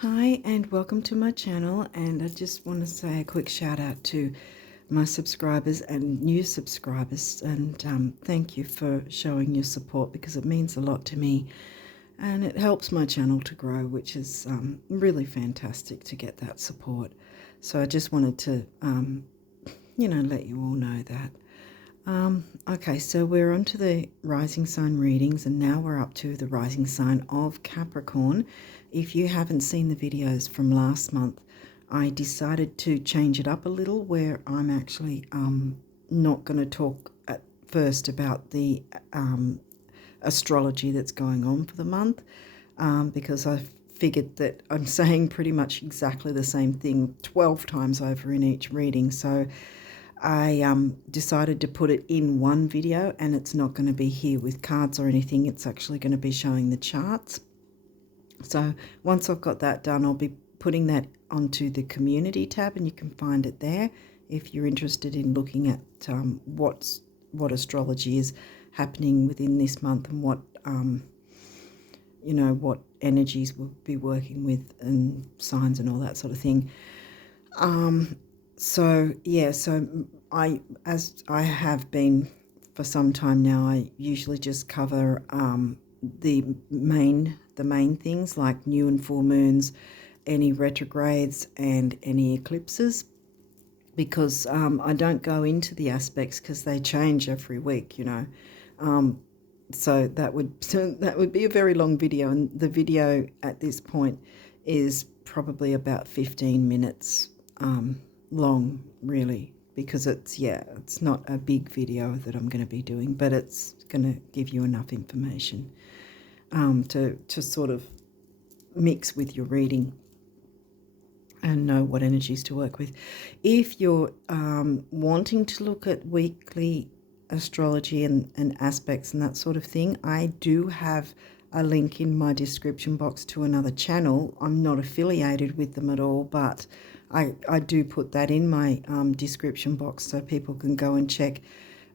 Hi and welcome to my channel, and I just want to say a quick shout out to my subscribers and new subscribers, and thank you for showing your support because it means a lot to me and it helps my channel to grow, which is really fantastic to get that support. So I just wanted to let you all know that. Okay, so we're on to the rising sign readings, and now we're up to the rising sign of Capricorn. If you haven't seen the videos from last month, I decided to change it up a little, where I'm actually not going to talk at first about the astrology that's going on for the month, because I figured that I'm saying pretty much exactly the same thing 12 times over in each reading. So I decided to put it in one video, and it's not going to be here with cards or anything. It's actually going to be showing the charts. So once I've got that done, I'll be putting that onto the community tab, and you can find it there if you're interested in looking at what astrology is happening within this month, and what what energies we'll be working with and signs and all that sort of thing. So as I have been for some time now, I usually just cover the main things like new and full moons, any retrogrades, and any eclipses, because I don't go into the aspects because they change every week, So that would be a very long video, and the video at this point is probably about 15 minutes long, really, because it's not a big video that I'm going to be doing, but it's going to give you enough information to sort of mix with your reading and know what energies to work with. If you're wanting to look at weekly astrology and aspects and that sort of thing, I do have a link in my description box to another channel. I'm not affiliated with them at all, but I do put that in my description box so people can go and check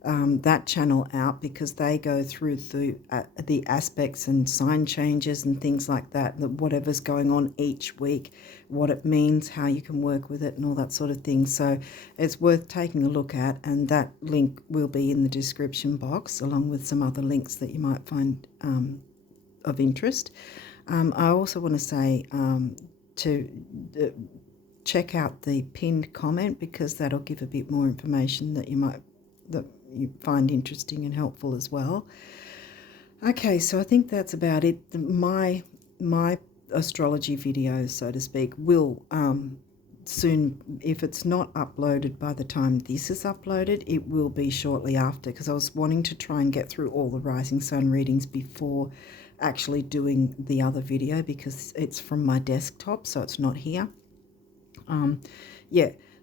that channel out, because they go through the aspects and sign changes and things like that, whatever's going on each week, what it means, how you can work with it, and all that sort of thing. So it's worth taking a look at, and that link will be in the description box, along with some other links that you might find of interest. I also want to say to check out the pinned comment, because that'll give a bit more information that you find interesting and helpful as well. Okay, so I think that's about it. My astrology video, so to speak, will soon, if it's not uploaded by the time this is uploaded, it will be shortly after, because I was wanting to try and get through all the rising sun readings before actually doing the other video, because it's from my desktop, so it's not here.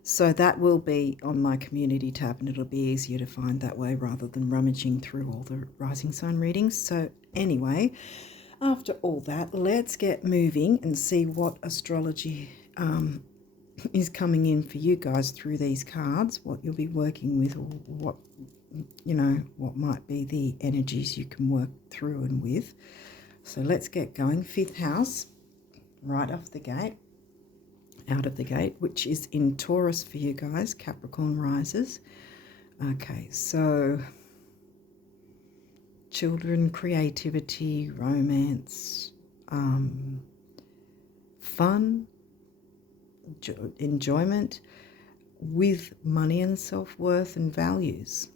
So that will be on my community tab, and it'll be easier to find that way rather than rummaging through all the rising sign readings. So anyway, after all that, let's get moving and see what astrology is coming in for you guys through these cards, what you'll be working with, or what might be the energies you can work through and with. So let's get going. 5th house, right off the gate. Out of the gate, which is in Taurus for you guys, Capricorn risers. Okay, so children, creativity, romance, fun, enjoyment with money and self-worth and values.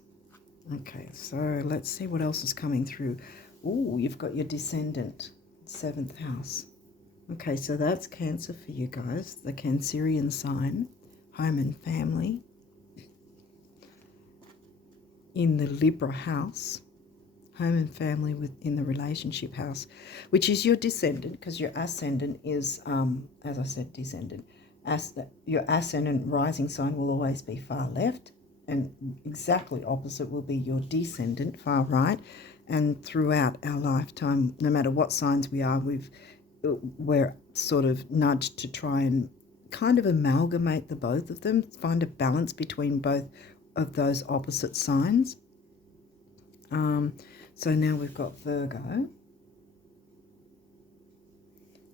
Okay, so let's see what else is coming through. Oh, you've got your descendant, 7th house. Okay, so that's Cancer for you guys, the Cancerian sign, home and family. In the Libra house, home and family in the relationship house, which is your descendant, because your ascendant is, as I said, descendant. Your ascendant rising sign will always be far left, and exactly opposite will be your descendant, far right. And throughout our lifetime, no matter what signs we are, we're sort of nudged to try and kind of amalgamate the both of them, find a balance between both of those opposite signs. So now we've got Virgo,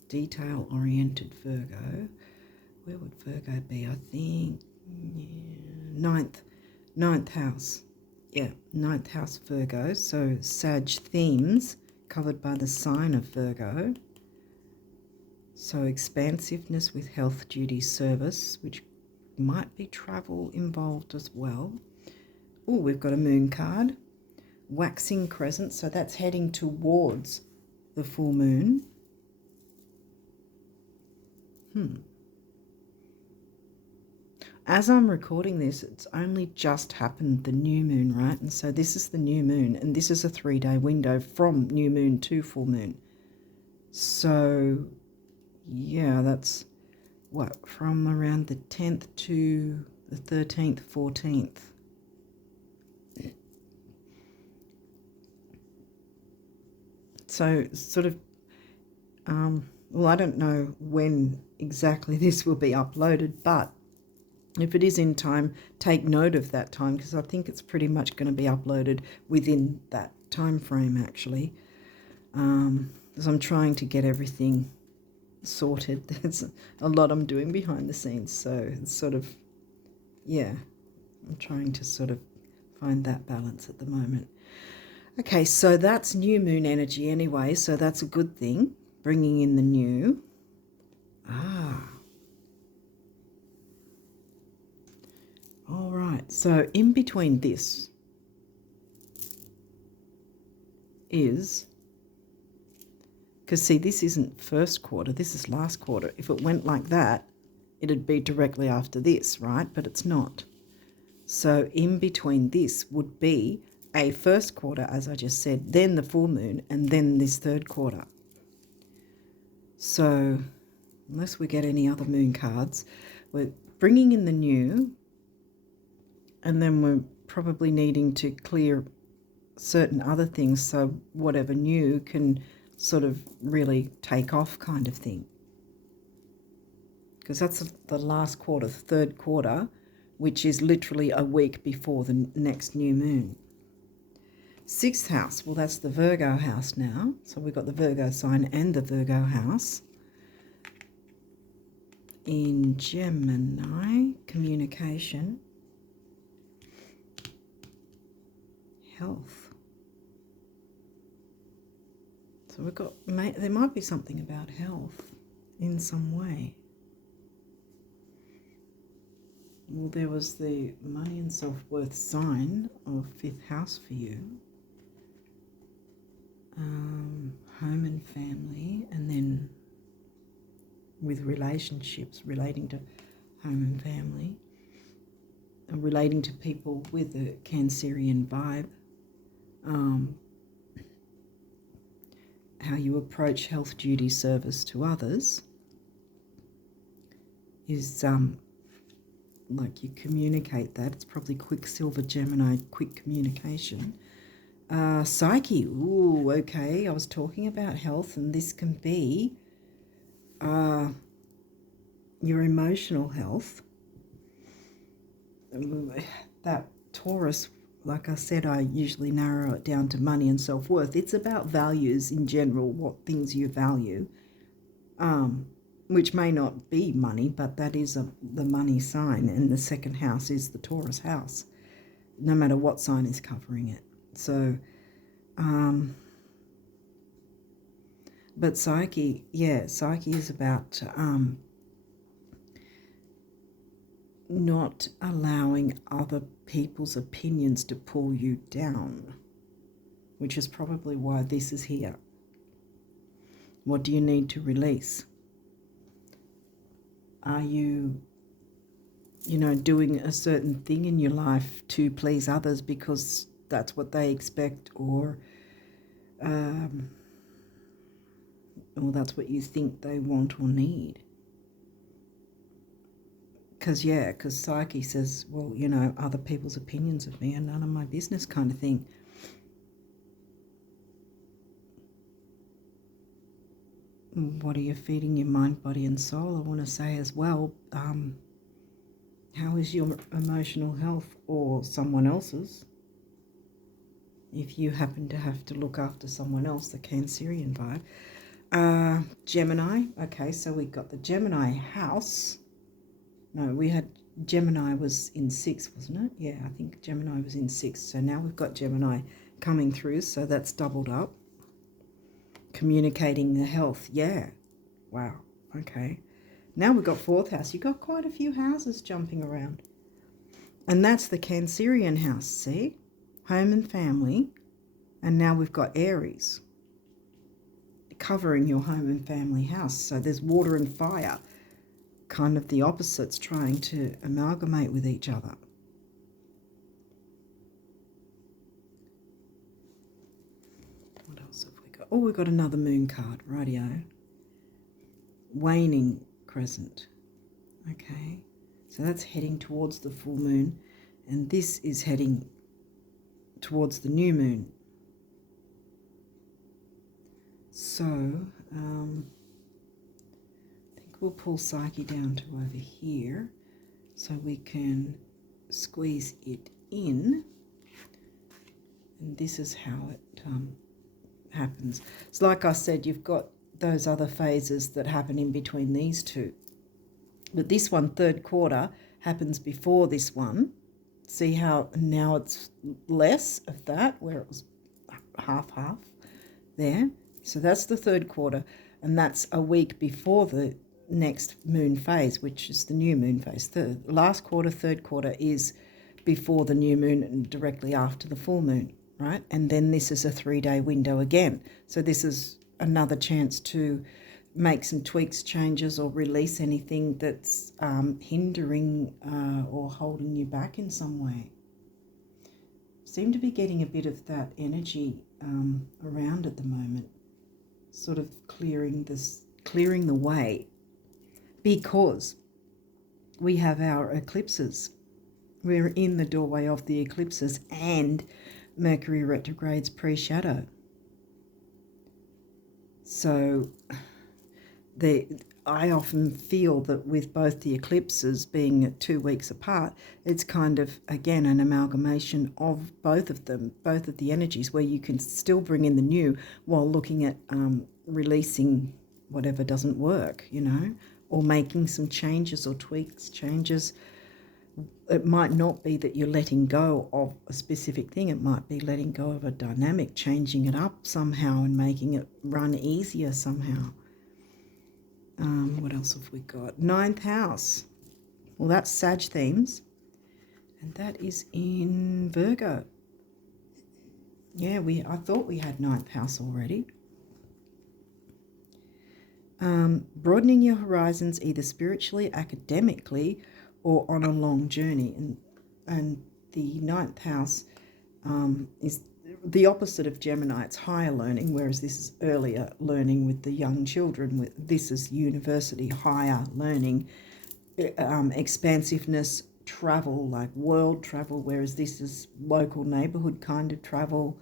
detail-oriented Virgo. Where would Virgo be? I think ninth house. Yeah, ninth house Virgo. So Sag themes covered by the sign of Virgo. So expansiveness with health, duty, service, which might be travel involved as well. Oh, we've got a moon card. Waxing crescent, so that's heading towards the full moon. As I'm recording this, it's only just happened, the new moon, right? And so this is the new moon, and this is a 3-day window from new moon to full moon. So, yeah, that's what, from around the 10th to the 13th, 14th. So sort of, well, I don't know when exactly this will be uploaded, but if it is in time, take note of that time, because I think it's pretty much going to be uploaded within that time frame, actually. Because I'm trying to get everything sorted. There's a lot I'm doing behind the scenes, so it's sort of, yeah, I'm trying to sort of find that balance at the moment. Okay, so that's new moon energy anyway, so that's a good thing, bringing in the new. All right, so in between this is, because see, this isn't first quarter, this is last quarter. If it went like that, it'd be directly after this, right? But it's not. So in between this would be a first quarter, as I just said, then the full moon, and then this third quarter. So unless we get any other moon cards, we're bringing in the new, and then we're probably needing to clear certain other things so whatever new can sort of really take off, kind of thing. Because that's the last quarter, the third quarter, which is literally a week before the next new moon. 6th house, well, that's the Virgo house now. So we've got the Virgo sign and the Virgo house. In Gemini, communication, health. So we've got, there might be something about health in some way. Well, there was the money and self-worth sign of 5th house for you. Home and family, and then with relationships relating to home and family, and relating to people with a Cancerian vibe, how you approach health, duty, service to others is like you communicate that. It's probably Quicksilver Gemini, quick communication. Psyche, ooh, okay, I was talking about health, and this can be your emotional health. That Taurus, like I said, I usually narrow it down to money and self-worth. It's about values in general, what things you value, which may not be money, but that is the money sign, and the 2nd house is the Taurus house, no matter what sign is covering it. So, but Psyche, yeah, Psyche is about not allowing other people's opinions to pull you down, which is probably why this is here. What do you need to release? Are you, doing a certain thing in your life to please others because that's what they expect, or that's what you think they want or need? Because Psyche says, well, other people's opinions of me are none of my business, kind of thing. What are you feeding your mind, body and soul? I want to say as well, how is your emotional health, or someone else's? If you happen to have to look after someone else, the Cancerian vibe. Gemini. Okay, so we got the Gemini house. No, we had Gemini was in 6, wasn't it? Yeah, I think Gemini was in 6. So now we've got Gemini coming through, so that's doubled up. Communicating the health. Yeah. Wow. Okay. Now we've got 4th house. You've got quite a few houses jumping around. And that's the Cancerian house, see? Home and family. And now we've got Aries covering your home and family house. So there's water and fire, kind of the opposites trying to amalgamate with each other. What else have we got? Oh, we've got another moon card, rightio. Waning crescent. Okay, so that's heading towards the full moon, and this is heading towards the new moon. So I think we'll pull Psyche down to over here so we can squeeze it in, and this is how it happens. So like I said, you've got those other phases that happen in between these two. But this one, 3rd quarter, happens before this one. See how now it's less of that, where it was half there. So that's the 3rd quarter, and that's a week before the next moon phase, which is the new moon phase. The last quarter, 3rd quarter, is before the new moon and directly after the full moon, right? And then this is a 3-day window again. So this is another chance to make some tweaks, changes, or release anything that's hindering or holding you back in some way. Seem to be getting a bit of that energy around at the moment, sort of clearing the way, because we have our eclipses. We're in the doorway of the eclipses, and Mercury retrogrades pre-shadow. So I often feel that with both the eclipses being 2 weeks apart, it's kind of, again, an amalgamation of both of them, both of the energies, where you can still bring in the new while looking at releasing whatever doesn't work, you know, or making some changes or tweaks, changes. It might not be that you're letting go of a specific thing. It might be letting go of a dynamic, changing it up somehow and making it run easier somehow. What else have we got? 9th house. Well, that's Sag themes, and that is in Virgo. Yeah, I thought we had 9th house already. Broadening your horizons either spiritually, academically, or on a long journey. And the 9th house is the opposite of Gemini. It's higher learning, whereas this is earlier learning with the young children. This is university, higher learning, expansiveness, travel, like world travel, whereas this is local neighborhood kind of travel.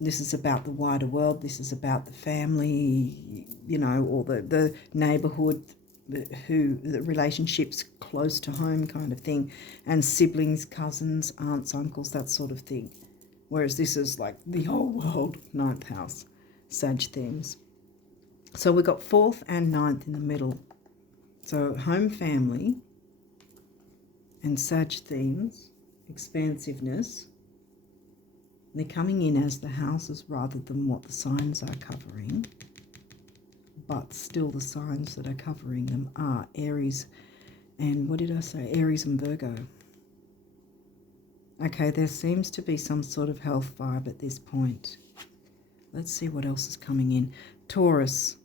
This is about the wider world. This is about the family, you know, or the neighborhood, the relationships close to home kind of thing, and siblings, cousins, aunts, uncles, that sort of thing. Whereas this is like the whole world, 9th house, Sag themes. So we've got 4th and 9th in the middle. So home, family, and Sag themes, expansiveness. They're coming in as the houses rather than what the signs are covering. But still the signs that are covering them are Aries and, what did I say? Aries and Virgo. Okay, there seems to be some sort of health vibe at this point. Let's see what else is coming in. Taurus.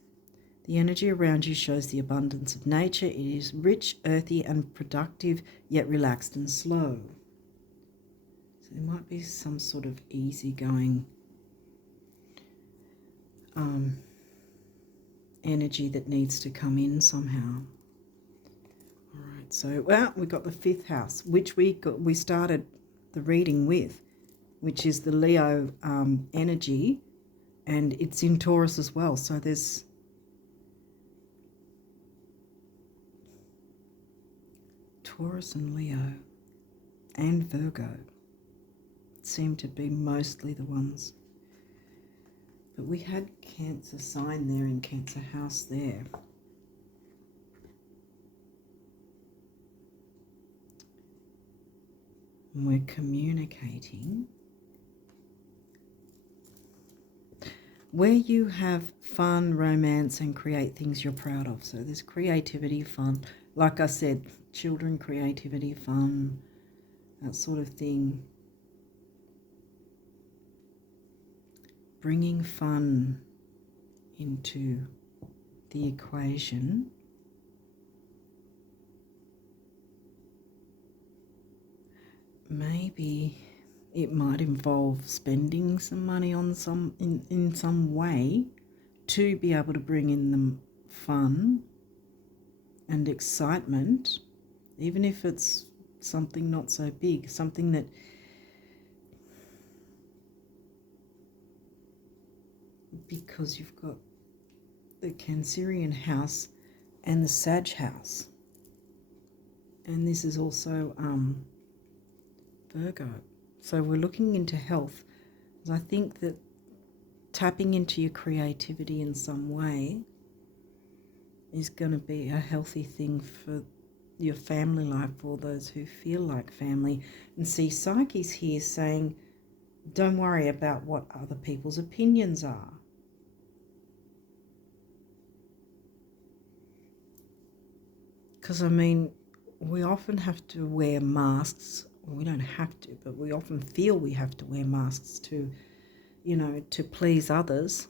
The energy around you shows the abundance of nature. It is rich, earthy, and productive, yet relaxed and slow. So there might be some sort of easygoing energy that needs to come in somehow. All right, so, well, we got the 5th house, which we started the reading with, which is the Leo energy, and it's in Taurus as well. So there's Taurus and Leo and Virgo seem to be mostly the ones. But we had Cancer sign there in Cancer house there. And we're communicating. Where you have fun, romance, and create things you're proud of. So there's creativity, fun. Like I said, children, creativity, fun, that sort of thing. Bringing fun into the equation. Maybe it might involve spending some money on in some way to be able to bring in the fun and excitement, even if it's something not so big, something that because you've got the Cancerian house and the Sag house, and this is also Virgo. So we're looking into health. I think that tapping into your creativity in some way is going to be a healthy thing for your family life, for those who feel like family. And see, Psyche's here saying, don't worry about what other people's opinions are. Because, I mean, we often have to wear masks. We don't have to, but we often feel we have to wear masks to, you know, to please others.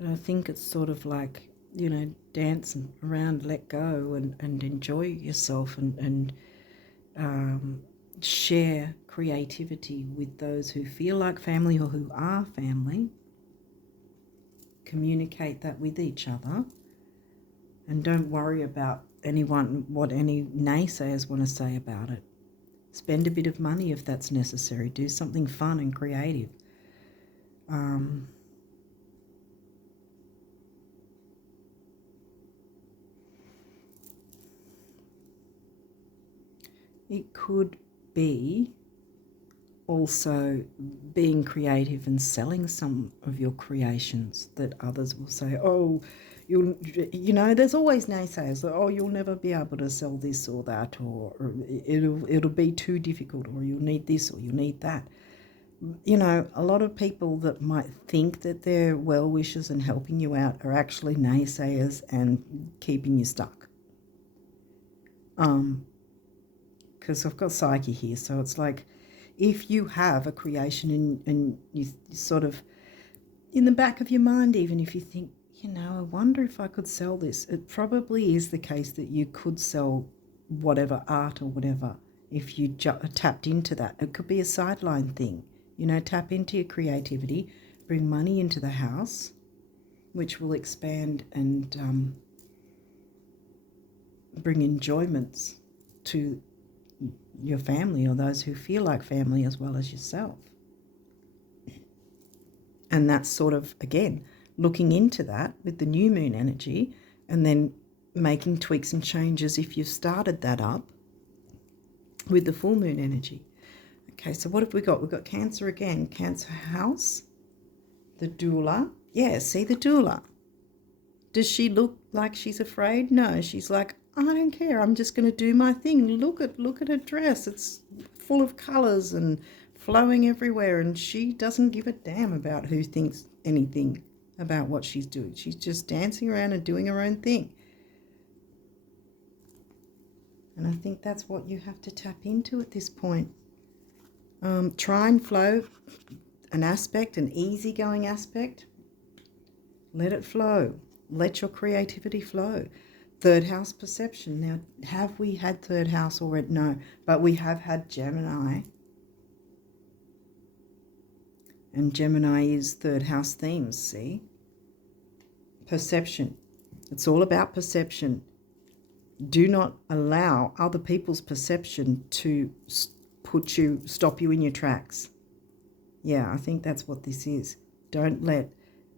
But I think it's sort of like, you know, dance around, let go and enjoy yourself and share creativity with those who feel like family or who are family. Communicate that with each other. And don't worry about what any naysayers want to say about it. Spend a bit of money if that's necessary. Do something fun and creative. It could be also being creative and selling some of your creations that others will say, oh, you know, there's always naysayers. Oh, you'll never be able to sell this or that, or it'll be too difficult, or you'll need this or you'll need that. You know, a lot of people that might think that they're well-wishers and helping you out are actually naysayers and keeping you stuck. Because I've got Psyche here, so it's like if you have a creation and you sort of, in the back of your mind, even if you think, you know, I wonder if I could sell this. It probably is the case that you could sell whatever art or whatever if you tapped into that. It could be a sideline thing. You know, tap into your creativity, bring money into the house, which will expand and bring enjoyments to your family or those who feel like family as well as yourself. And that's sort of, again, looking into that with the new moon energy and then making tweaks and changes if you've started that up with the full moon energy. Okay, so what have we got? We've got Cancer again, Cancer house, the doula. Yeah, see the doula. Does she look like she's afraid? No, she's like, I don't care. I'm just going to do my thing. Look at her dress. It's full of colours and flowing everywhere, and she doesn't give a damn about who thinks anything about what she's doing. She's just dancing around and doing her own thing. And I think that's what you have to tap into at this point. Try and flow an aspect, an easygoing aspect. Let it flow. Let your creativity flow. Third house perception. Now, have we had third house already? No, but we have had Gemini. And Gemini is third house themes, see? Perception. It's all about perception. Do not allow other people's perception to stop you in your tracks. Yeah, I think that's what this is. Don't let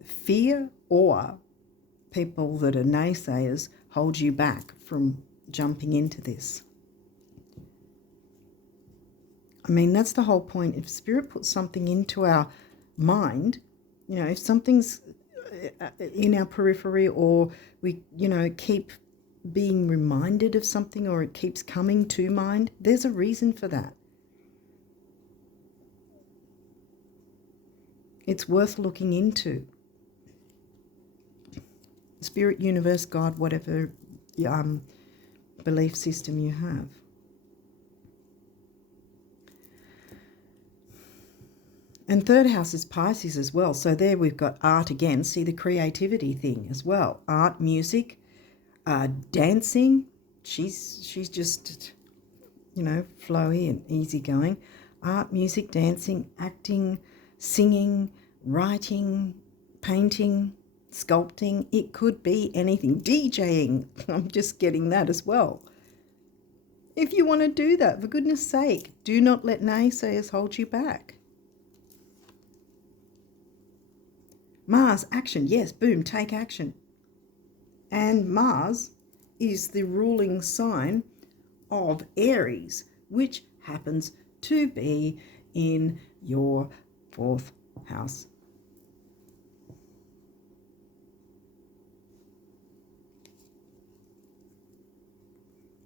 fear or people that are naysayers hold you back from jumping into this. I mean, that's the whole point. If Spirit puts something into our mind, You know, if something's in our periphery, or we, you know, keep being reminded of something, or it keeps coming to mind, there's a reason for that. It's worth looking into. Spirit, universe, God, whatever belief system you have. And third house is Pisces as well. So there we've got art again. See the creativity thing as well. Art, music, dancing. She's just, you know, flowy and easygoing. Art, music, dancing, acting, singing, writing, painting, sculpting. It could be anything. DJing. I'm just getting that as well. If you want to do that, for goodness sake, do not let naysayers hold you back. Mars, action. Yes, boom, take action. And Mars is the ruling sign of Aries, which happens to be in your 4th house.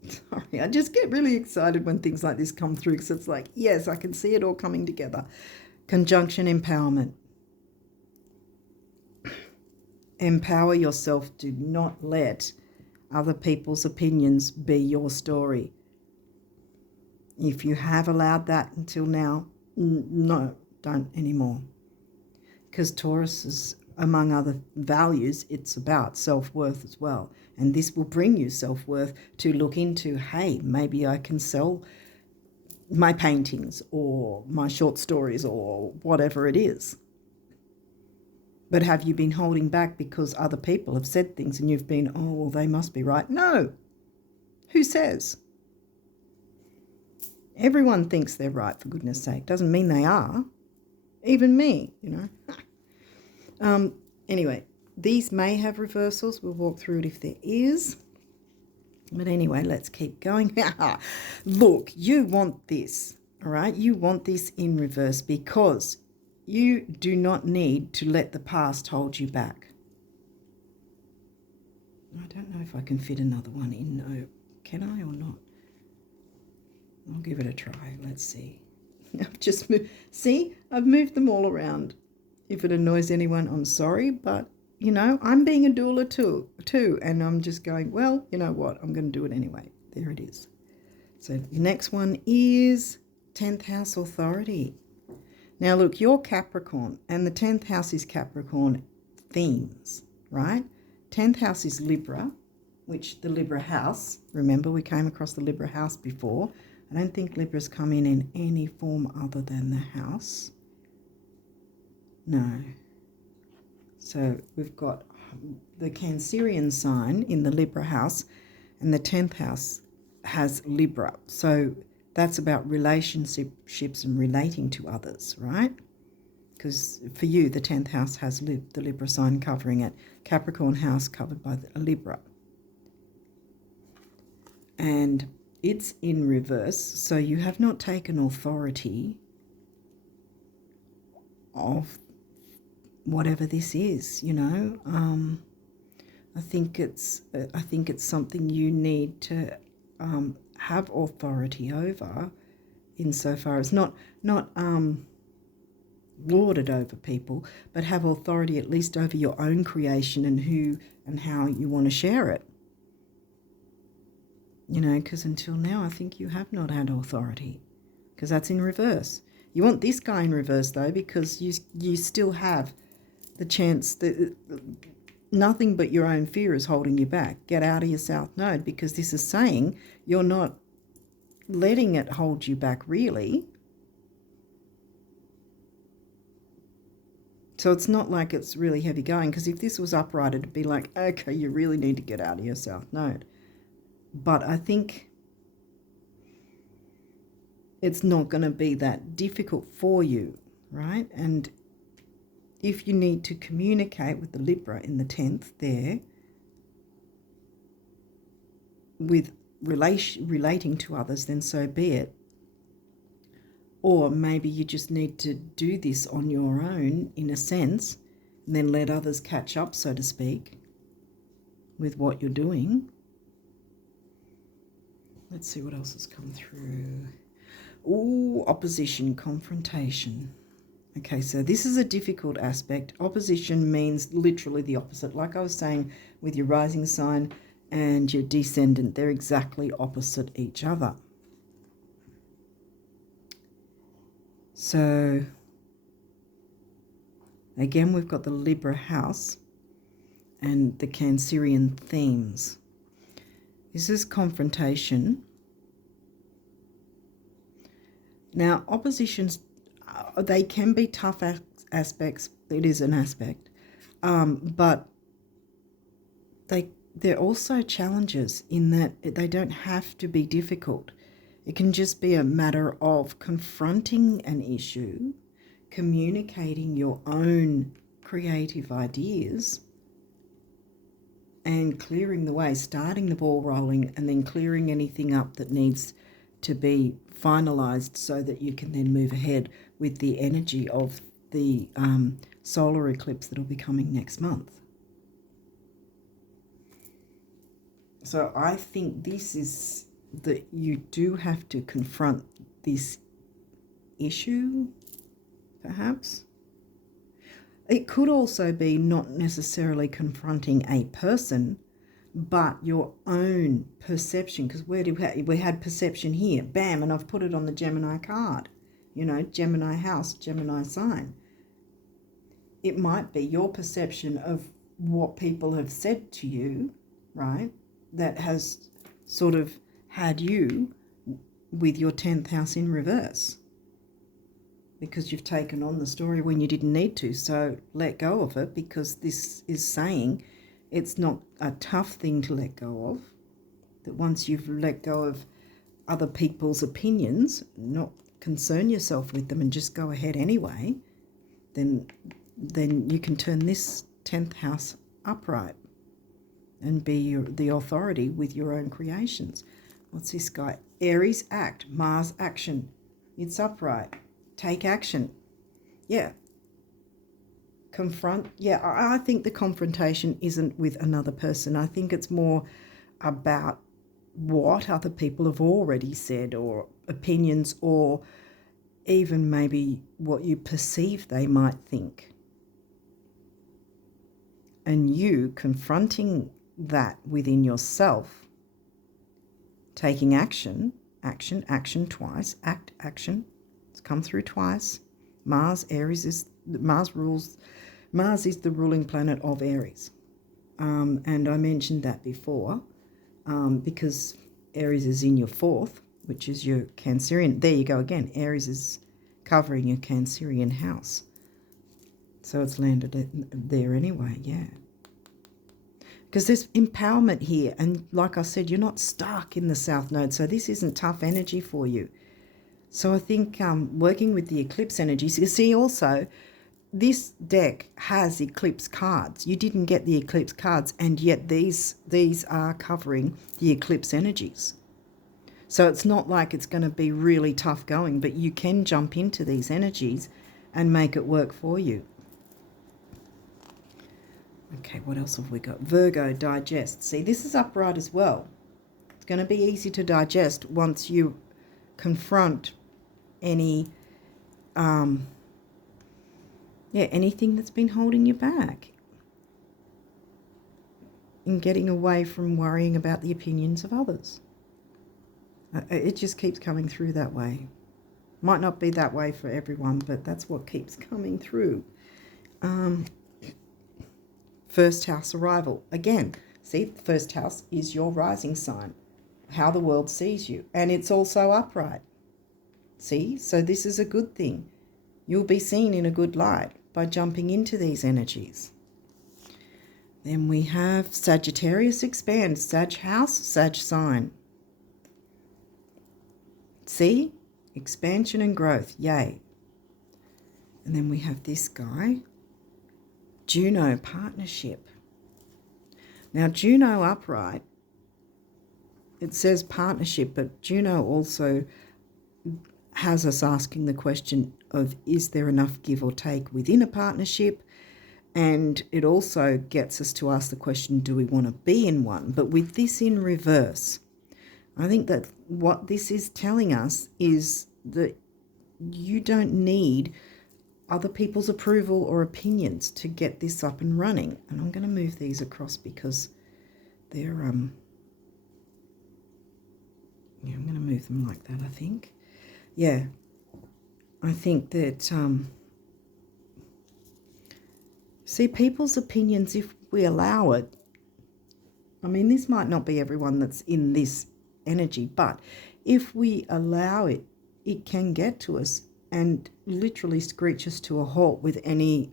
Sorry, I just get really excited when things like this come through, because it's like, yes, I can see it all coming together. Conjunction empowerment. Empower yourself. Do not let other people's opinions be your story. If you have allowed that until now, no, don't anymore. Because Taurus is, among other values, it's about self-worth as well. And this will bring you self-worth to look into, hey, maybe I can sell my paintings or my short stories or whatever it is. But have you been holding back because other people have said things and you've been, oh, well, they must be right? No. Who says? Everyone thinks they're right, for goodness sake. Doesn't mean they are. Even me, you know. Anyway, these may have reversals. We'll walk through it if there is. But anyway, let's keep going. Look, you want this, all right? You want this in reverse because you do not need to let the past hold you back. I don't know if I can fit another one in. No, can I or not? I'll give it a try. Let's see. I've just moved. See, I've moved them all around. If it annoys anyone, I'm sorry, but you know, I'm being a doula too, and I'm just going, well, you know what? I'm going to do it anyway. There it is. So the next one is 10th house authority. Now, look, you're Capricorn, and the 10th house is Capricorn themes, right? 10th house is Libra, which the Libra house, remember we came across the Libra house before. I don't think Libra's come in any form other than the house. No. So we've got the Cancerian sign in the Libra house, and the 10th house has Libra. So that's about relationships and relating to others, right? Because for you, the 10th house has the Libra sign covering it. Capricorn house covered by the Libra. And it's in reverse, so you have not taken authority of whatever this is, you know. I think it's something you need to have authority over, insofar as not lord it over people, but have authority at least over your own creation and who and how you want to share it. You know, because until now I think you have not had authority, because that's in reverse. You want this guy in reverse though, because you still have the chance that nothing but your own fear is holding you back. Get out of your South Node, because this is saying you're not letting it hold you back really. So it's not like it's really heavy going, because if this was upright, it'd be like, okay, you really need to get out of your South Node. But I think it's not going to be that difficult for you, right? And if you need to communicate with the Libra in the 10th there, with relating to others, then so be it. Or maybe you just need to do this on your own, in a sense, and then let others catch up, so to speak, with what you're doing. Let's see what else has come through. Ooh, opposition, confrontation. Okay, so this is a difficult aspect. Opposition means literally the opposite. Like I was saying with your rising sign and your descendant, they're exactly opposite each other. So, again, we've got the Libra house and the Cancerian themes. This is confrontation. Now, oppositions, they can be tough aspects. It is an aspect. But they're also challenges in that they don't have to be difficult. It can just be a matter of confronting an issue, communicating your own creative ideas, and clearing the way, starting the ball rolling, and then clearing anything up that needs to be finalized so that you can then move ahead with the energy of the solar eclipse that will be coming next month. So I think this is that you do have to confront this issue, perhaps. It could also be not necessarily confronting a person, but your own perception. Because we had perception here, bam, and I've put it on the Gemini card. You know, Gemini house, Gemini sign. It might be your perception of what people have said to you, right, that has sort of had you with your 10th house in reverse, because you've taken on the story when you didn't need to. So let go of it, because this is saying it's not a tough thing to let go of. That once you've let go of other people's opinions, not concern yourself with them and just go ahead anyway, then you can turn this 10th house upright and be the authority with your own creations. What's this guy? Aries, act. Mars, action. It's upright. Take action. Yeah. Confront. Yeah, I think the confrontation isn't with another person. I think it's more about what other people have already said, or opinions, or even maybe what you perceive they might think. And you confronting that within yourself, taking action twice, action. It's come through twice. Mars is the ruling planet of Aries. And I mentioned that before, because Aries is in your 4th, which is your Cancerian. There you go again. Aries is covering your Cancerian house. So it's landed there anyway, yeah. Because there's empowerment here. And like I said, you're not stuck in the South Node. So this isn't tough energy for you. So I think working with the eclipse energies, you see also this deck has eclipse cards. You didn't get the eclipse cards, and yet these are covering the eclipse energies. So it's not like it's going to be really tough going, but you can jump into these energies and make it work for you. Okay, what else have we got? Virgo, digest. See, this is upright as well. It's going to be easy to digest once you confront any, anything that's been holding you back, in getting away from worrying about the opinions of others. It just keeps coming through that way. Might not be that way for everyone, but that's what keeps coming through. First house arrival. Again, see, the first house is your rising sign, how the world sees you, and it's also upright. See, so this is a good thing. You'll be seen in a good light by jumping into these energies. Then we have Sagittarius expand, Sag house, Sag sign. See, expansion and growth, yay. And then we have this guy, Juno, partnership. Now, Juno upright, it says partnership, but Juno also has us asking the question of, is there enough give or take within a partnership? And it also gets us to ask the question, do we want to be in one? But with this in reverse, I think that what this is telling us is that you don't need other people's approval or opinions to get this up and running. And I'm going to move these across because they're, yeah, I'm going to move them like that, I think. Yeah, I think that, see, people's opinions, if we allow it, I mean, this might not be everyone that's in this energy, but if we allow it, it can get to us and literally screech us to a halt with any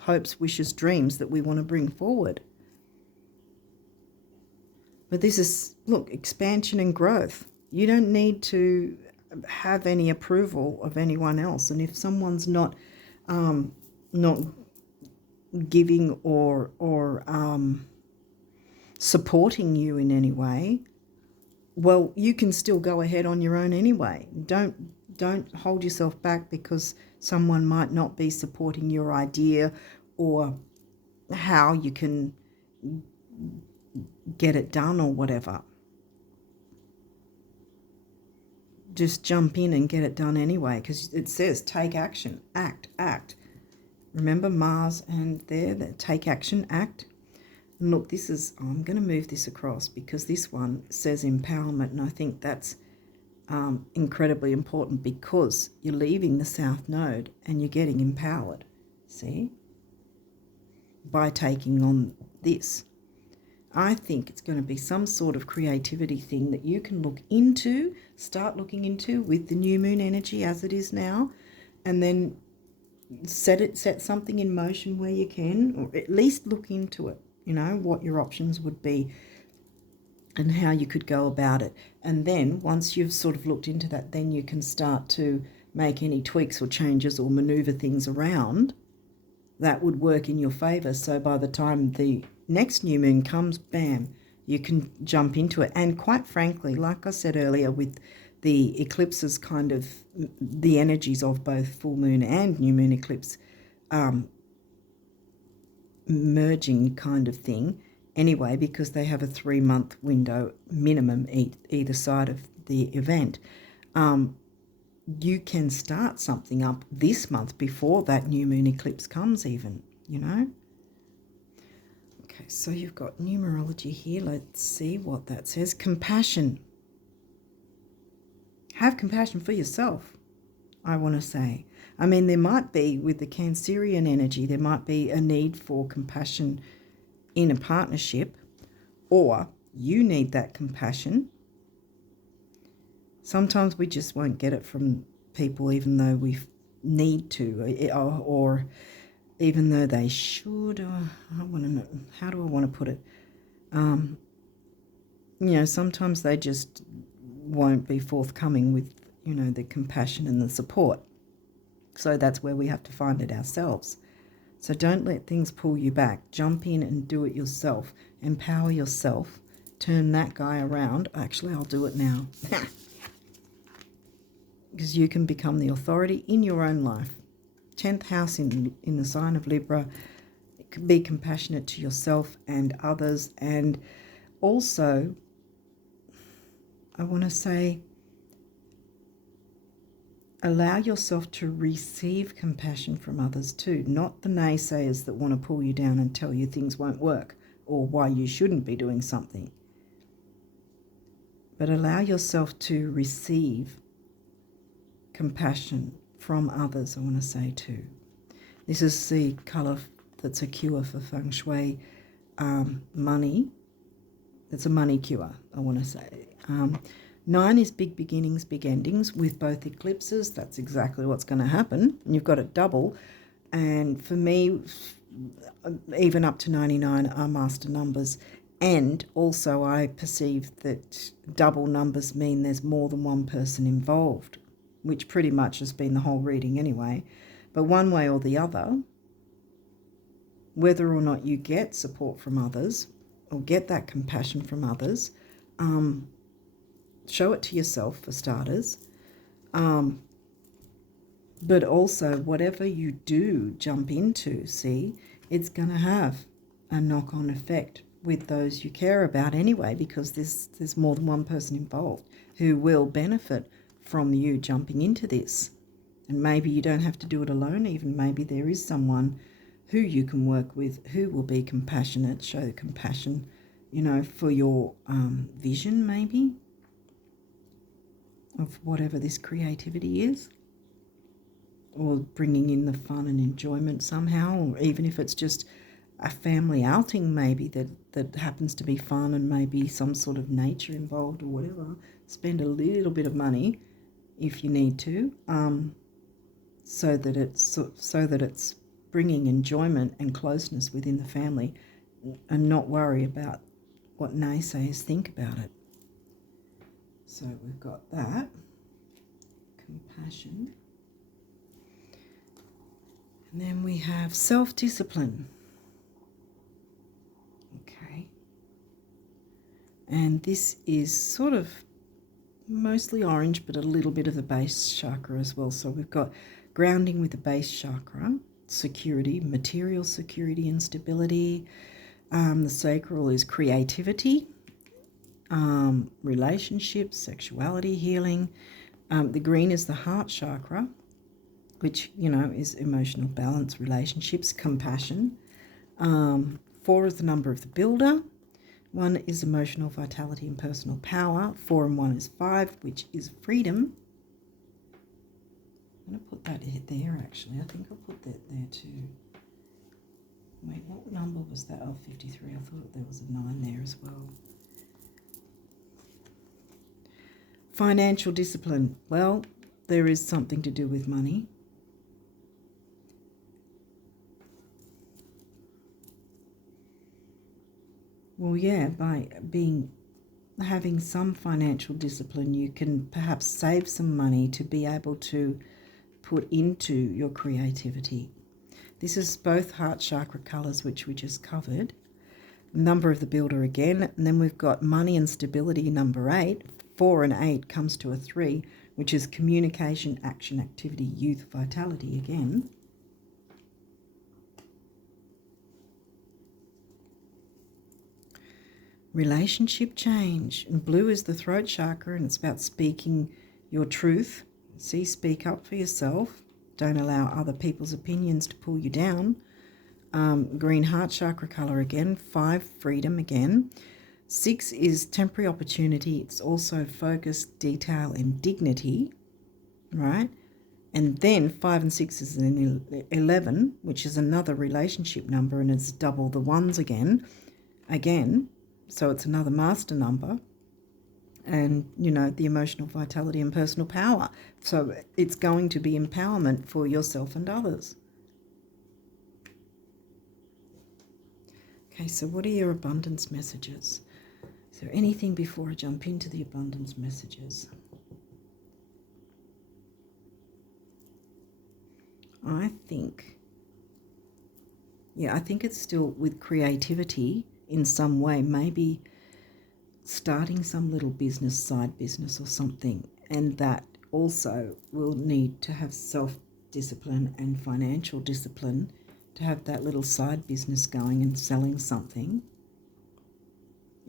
hopes, wishes, dreams that we want to bring forward. But this is, look, expansion and growth. You don't need to have any approval of anyone else. And if someone's not giving or supporting you in any way, well, you can still go ahead on your own anyway. Don't hold yourself back because someone might not be supporting your idea or how you can get it done or whatever. Just jump in and get it done anyway, because it says take action, act. Remember Mars and there, that take action, act. And look, this is, I'm going to move this across because this one says empowerment, and I think that's incredibly important because you're leaving the South Node and you're getting empowered, see, by taking on this. I think it's going to be some sort of creativity thing that you can look into, start looking into with the new moon energy as it is now, and then set something in motion where you can, or at least look into it, you know, what your options would be and how you could go about it. And then once you've sort of looked into that, then you can start to make any tweaks or changes or maneuver things around that would work in your favor. So by the time the next new moon comes, bam, you can jump into it. And quite frankly, like I said earlier, with the eclipses, kind of the energies of both full moon and new moon eclipse merging kind of thing anyway, because they have a 3-month window minimum either side of the event. You can start something up this month before that new moon eclipse comes even, you know. Okay, so you've got numerology here. Let's see what that says. Compassion. Have compassion for yourself, I want to say. I mean, there might be, with the Cancerian energy, there might be a need for compassion in a partnership, or you need that compassion. Sometimes we just won't get it from people even though we need to, or even though they should. I want to know, how do I want to put it? You know, sometimes they just won't be forthcoming with, you know, the compassion and the support. So that's where we have to find it ourselves. So don't let things pull you back. Jump in and do it yourself. Empower yourself. Turn that guy around. Actually, I'll do it now. Because you can become the authority in your own life. 10th house in the sign of Libra. Be compassionate to yourself and others. And also, I want to say, allow yourself to receive compassion from others too, not the naysayers that want to pull you down and tell you things won't work or why you shouldn't be doing something. But allow yourself to receive compassion from others, I want to say too. This is the colour that's a cure for feng shui, money. It's a money cure, I want to say. 9 is big beginnings, big endings. With both eclipses, that's exactly what's going to happen. And you've got it double. And for me, even up to 99 are master numbers. And also I perceive that double numbers mean there's more than one person involved, which pretty much has been the whole reading anyway. But one way or the other, whether or not you get support from others or get that compassion from others, show it to yourself for starters. But also whatever you do jump into, see, it's going to have a knock-on effect with those you care about anyway, because there's more than one person involved who will benefit from you jumping into this. And maybe you don't have to do it alone. Even maybe there is someone who you can work with who will be compassionate, show compassion, you know, for your vision maybe of whatever this creativity is, or bringing in the fun and enjoyment somehow, or even if it's just a family outing maybe that happens to be fun and maybe some sort of nature involved or whatever. Spend a little bit of money if you need to, so that it's bringing enjoyment and closeness within the family, and not worry about what naysayers think about it. So we've got that compassion, and then we have self-discipline. Okay, and this is sort of mostly orange, but a little bit of the base chakra as well. So we've got grounding with the base chakra, security, material security and stability. The sacral is creativity, relationships, sexuality, healing. The green is the heart chakra, which, you know, is emotional balance, relationships, compassion. 4 is the number of the builder. 1 is emotional vitality and personal power. 4 and 1 is 5, which is freedom. I'm going to put that there, actually. I think I'll put that there too. Wait, what number was that? Oh, 53. I thought there was a 9 there as well. Financial discipline. Well, there is something to do with money. Well, yeah, by having some financial discipline, you can perhaps save some money to be able to put into your creativity. This is both heart chakra colours, which we just covered. Number of the builder again, and then we've got money and stability, number 8. 4 and 8 comes to a 3, which is communication, action, activity, youth, vitality again. Relationship change. And blue is the throat chakra, and it's about speaking your truth. See, speak up for yourself. Don't allow other people's opinions to pull you down. Green heart chakra color again. 5, freedom again. 6 is temporary opportunity. It's also focus, detail, and dignity, right? And then 5 and 6 is an 11, which is another relationship number, and it's double the ones again. So it's another master number, and, you know, the emotional vitality and personal power. So it's going to be empowerment for yourself and others. Okay, so what are your abundance messages? Is there anything before I jump into the abundance messages? I think it's still with creativity in some way, maybe starting some little business, side business or something, and that also will need to have self-discipline and financial discipline to have that little side business going and selling something,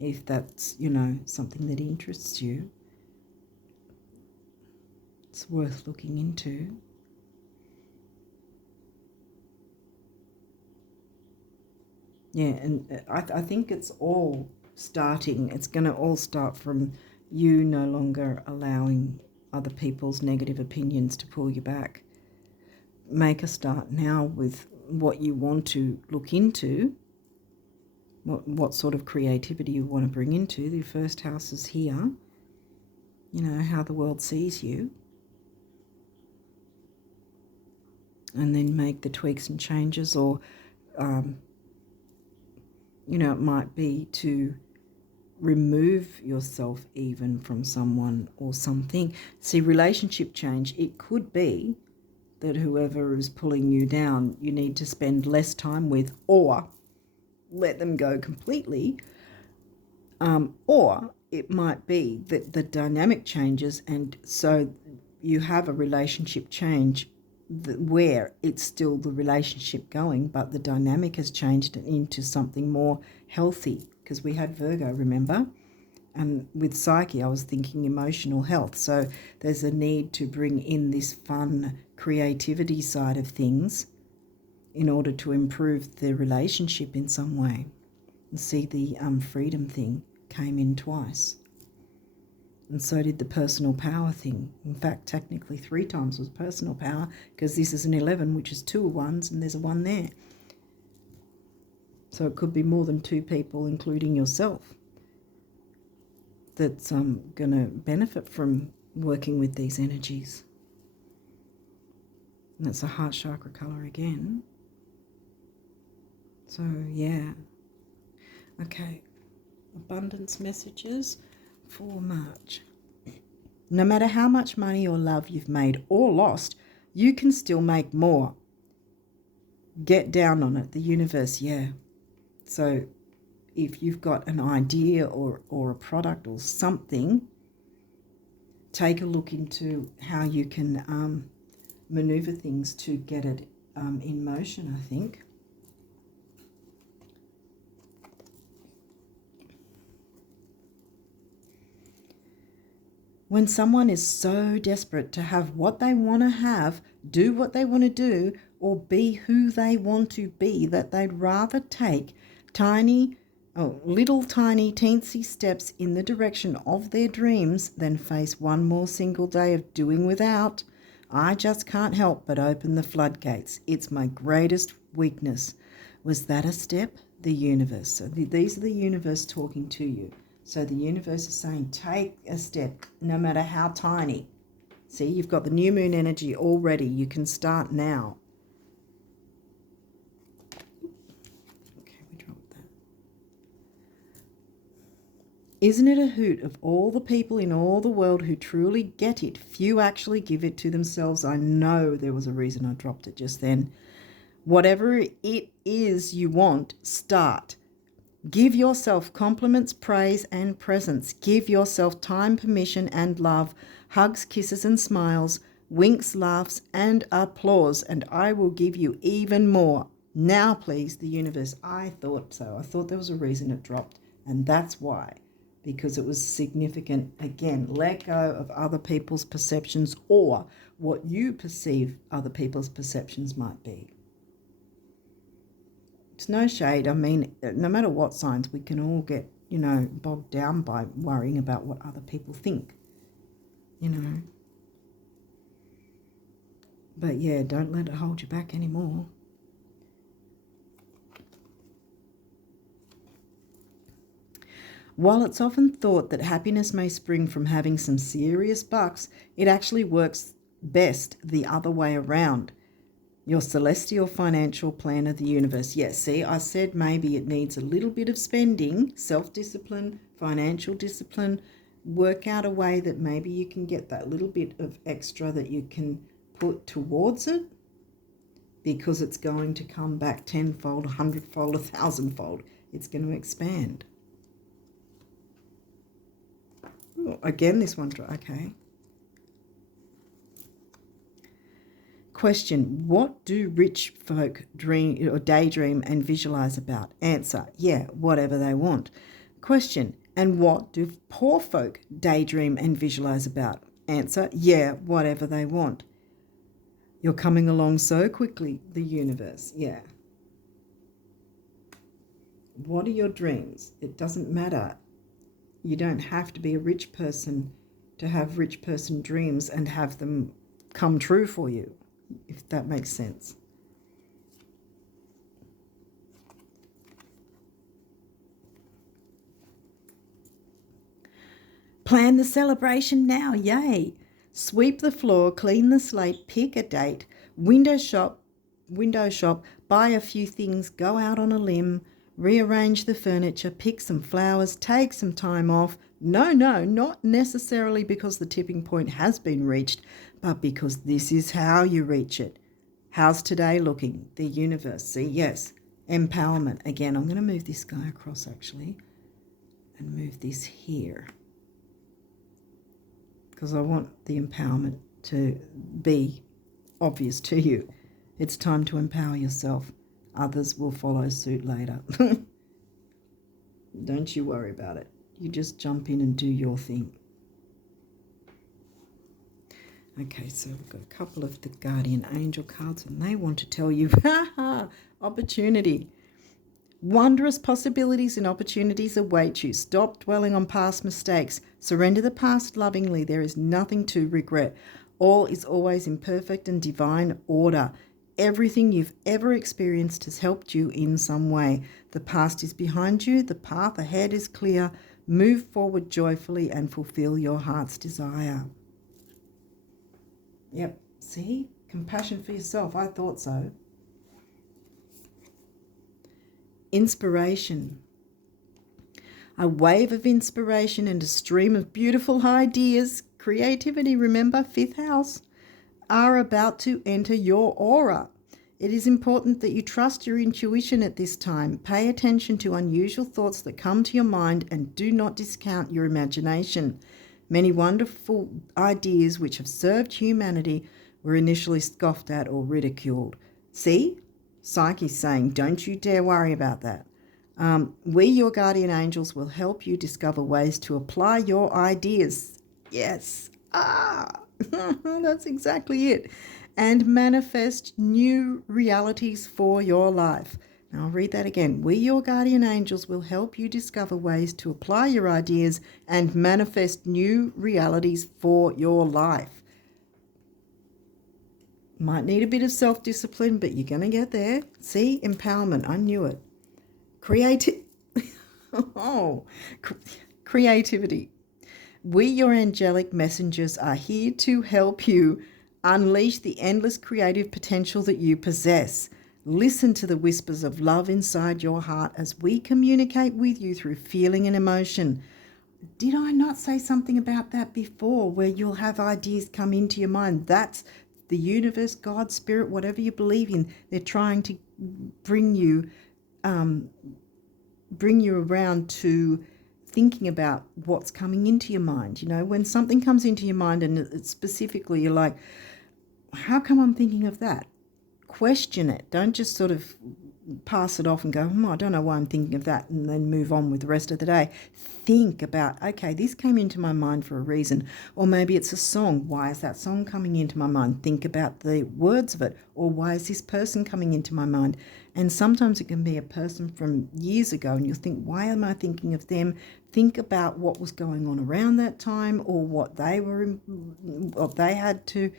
if that's, you know, something that interests you. It's worth looking into. Yeah, and I think it's all starting. It's going to all start from you no longer allowing other people's negative opinions to pull you back. Make a start now with what you want to look into, what sort of creativity you want to bring into. The first house is here. You know, how the world sees you. And then make the tweaks and changes, or you know, it might be to remove yourself even from someone or something. See, relationship change, it could be that whoever is pulling you down, you need to spend less time with, or let them go completely. Or it might be that the dynamic changes, and so you have a relationship change where it's still the relationship going, but the dynamic has changed it into something more healthy, because we had Virgo, remember? And with Psyche, I was thinking emotional health. So there's a need to bring in this fun creativity side of things in order to improve the relationship in some way. And see, the freedom thing came in twice. And so did the personal power thing. In fact, technically 3 times was personal power, because this is an 11, which is 2 ones, and there's a 1 there. So it could be more than 2 people, including yourself, that's going to benefit from working with these energies. And that's a heart chakra color again. So, yeah. Okay. Abundance messages for March. No matter how much money or love you've made or lost, you can still make more. Get down on it, the universe, yeah. So if you've got an idea or a product or something, take a look into how you can maneuver things to get it in motion, I think. When someone is so desperate to have what they want to have, do what they want to do, or be who they want to be, that they'd rather take little tiny teensy steps in the direction of their dreams than face one more single day of doing without, I just can't help but open the floodgates. It's my greatest weakness. Was that a step? The universe. So these are the universe talking to you. So the universe is saying, take a step, no matter how tiny. See, you've got the new moon energy already. You can start now. Okay, we dropped that. Isn't it a hoot of all the people in all the world who truly get it? Few actually give it to themselves. I know there was a reason I dropped it just then. Whatever it is you want, start. Give yourself compliments, praise, and presents. Give yourself time, permission, and love, hugs, kisses, and smiles, winks, laughs, and applause, and I will give you even more. Now, please, the universe. I thought so. I thought there was a reason it dropped, and that's why, because it was significant. Again, let go of other people's perceptions or what you perceive other people's perceptions might be. It's no shade. I mean, no matter what signs, we can all get, bogged down by worrying about what other people think, But yeah, don't let it hold you back anymore. While it's often thought that happiness may spring from having some serious bucks, it actually works best the other way around. Your celestial financial plan of the universe. Yes, see, I said maybe it needs a little bit of spending, self-discipline, financial discipline. Work out a way that maybe you can get that little bit of extra that you can put towards it, because it's going to come back tenfold, 100-fold, 1,000-fold. It's going to expand. Oh, again, this one, okay. Question, what do rich folk dream or daydream and visualize about? Answer, yeah, whatever they want. Question, and what do poor folk daydream and visualize about? Answer, yeah, whatever they want. You're coming along so quickly, the universe, yeah. What are your dreams? It doesn't matter. You don't have to be a rich person to have rich person dreams and have them come true for you, if that makes sense. Plan the celebration now, yay. Sweep the floor, clean the slate, pick a date, window shop, buy a few things, go out on a limb, rearrange the furniture, pick some flowers, take some time off. No, not necessarily because the tipping point has been reached, but because this is how you reach it. How's today looking? The universe. See, yes, empowerment. Again, I'm going to move this guy across actually and move this here, because I want the empowerment to be obvious to you. It's time to empower yourself. Others will follow suit later. Don't you worry about it. You just jump in and do your thing. Okay, so we've got a couple of the guardian angel cards, and they want to tell you, opportunity. Wondrous possibilities and opportunities await you. Stop dwelling on past mistakes. Surrender the past lovingly. There is nothing to regret. All is always in perfect and divine order. Everything you've ever experienced has helped you in some way. The past is behind you. The path ahead is clear. Move forward joyfully and fulfill your heart's desire. Yep, see? Compassion for yourself. I thought so. Inspiration. A wave of inspiration and a stream of beautiful ideas, creativity, remember, 5th house, are about to enter your aura. It is important that you trust your intuition at this time. Pay attention to unusual thoughts that come to your mind and do not discount your imagination. Many wonderful ideas which have served humanity were initially scoffed at or ridiculed. See? Psyche's saying, don't you dare worry about that. We, your guardian angels, will help you discover ways to apply your ideas. Yes. That's exactly it. And manifest new realities for your life. Now I'll read that again. We, your guardian angels, will help you discover ways to apply your ideas and manifest new realities for your life. Might need a bit of self-discipline, but you're going to get there. See? Empowerment. I knew it. Creativity. We, your angelic messengers, are here to help you unleash the endless creative potential that you possess. Listen to the whispers of love inside your heart as we communicate with you through feeling and emotion. Did I not say something about that before, where you'll have ideas come into your mind? That's the universe, God, spirit, whatever you believe in. They're trying to bring you around to thinking about what's coming into your mind. You know, when something comes into your mind and it's specifically you're like, how come I'm thinking of that? Question it. Don't just sort of pass it off and go, I don't know why I'm thinking of that, and then move on with the rest of the day. Think about, okay, this came into my mind for a reason. Or maybe it's a song. Why is that song coming into my mind? Think about the words of it. Or why is this person coming into my mind? And sometimes it can be a person from years ago, and you'll think, why am I thinking of them? Think about what was going on around that time, or what they had to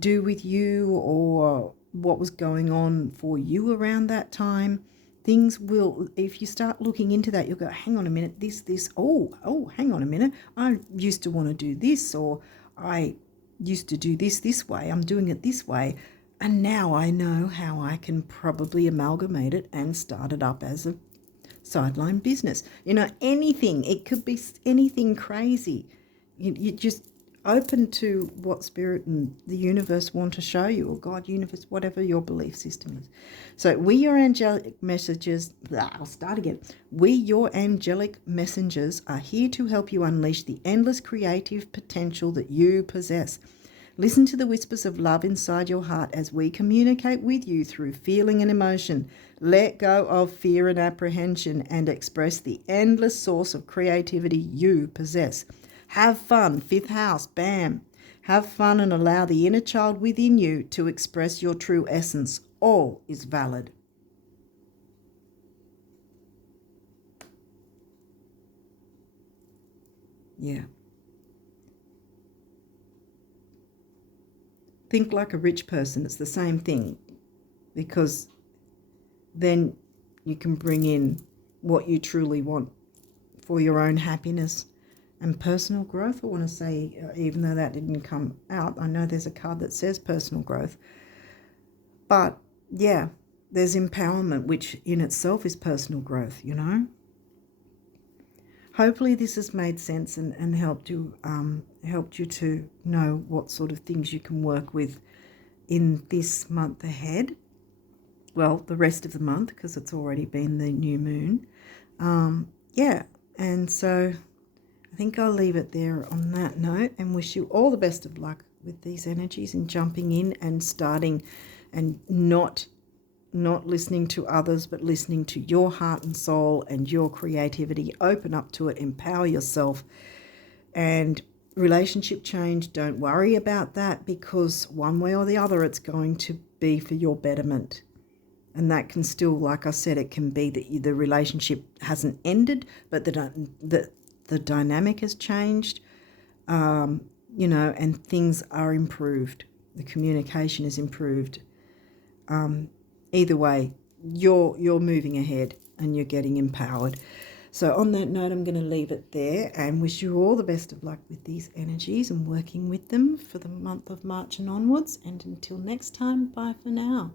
do with you, or what was going on for you around that time. Things will, if you start looking into that, you'll go, hang on a minute, hang on a minute, I used to want to do this, or I used to do this way, I'm doing it this way, and now I know how I can probably amalgamate it and start it up as a sideline business. You know, anything, it could be anything crazy. You just open to what spirit and the universe want to show you, or God, universe, whatever your belief system is. So we, your angelic messengers, We, your angelic messengers, are here to help you unleash the endless creative potential that you possess. Listen to the whispers of love inside your heart as we communicate with you through feeling and emotion. Let go of fear and apprehension and express the endless source of creativity you possess. Have fun, 5th house, bam. Have fun and allow the inner child within you to express your true essence. All is valid. Yeah. Think like a rich person. It's the same thing, because then you can bring in what you truly want for your own happiness and personal growth. I want to say, even though that didn't come out, I know there's a card that says personal growth. But yeah, there's empowerment, which in itself is personal growth, you know. Hopefully this has made sense and helped you to know what sort of things you can work with in this month ahead. Well, the rest of the month, because it's already been the new moon. Yeah, and so I think I'll leave it there on that note and wish you all the best of luck with these energies and jumping in and starting and not listening to others, but listening to your heart and soul and your creativity. Open up to it, empower yourself. And relationship change, don't worry about that, because one way or the other it's going to be for your betterment. And that can still, like I said, it can be that the relationship hasn't ended, but the dynamic has changed, and things are improved. The communication is improved. Either way, you're moving ahead and you're getting empowered. So on that note, I'm going to leave it there and wish you all the best of luck with these energies and working with them for the month of March and onwards. And until next time, bye for now.